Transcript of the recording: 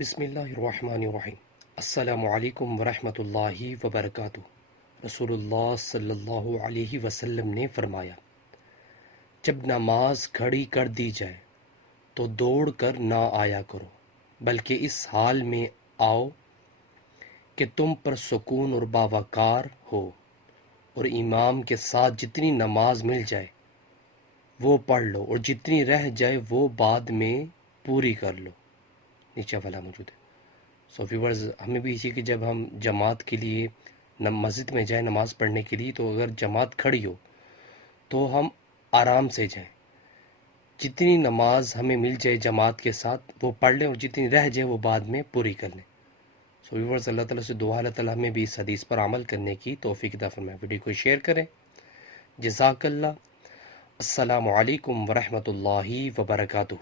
بسم اللہ الرحمن الرحیم۔ السلام علیکم ورحمۃ اللہ وبرکاتہ۔ رسول اللہ صلی اللہ علیہ وسلم نے فرمایا، جب نماز کھڑی کر دی جائے تو دوڑ کر نہ آیا کرو، بلکہ اس حال میں آؤ کہ تم پر سکون اور باوقار ہو، اور امام کے ساتھ جتنی نماز مل جائے وہ پڑھ لو، اور جتنی رہ جائے وہ بعد میں پوری کر لو۔ نیچے والا موجود ہے۔ سو ویورز، ہمیں بھی اسی کہ جب ہم جماعت کے لیے مسجد میں جائیں نماز پڑھنے کے لیے، تو اگر جماعت کھڑی ہو تو ہم آرام سے جائیں، جتنی نماز ہمیں مل جائے جماعت کے ساتھ وہ پڑھ لیں، اور جتنی رہ جائے وہ بعد میں پوری کر لیں۔ سو ویورز، اللہ تعالیٰ سے دعا اللہ تعالیٰ ہمیں بھی اس حدیث پر عمل کرنے کی توفیق عطا فرمائے۔ ویڈیو کو شیئر کریں۔ جزاک اللہ۔ السلام علیکم ورحمۃ اللہ وبرکاتہ۔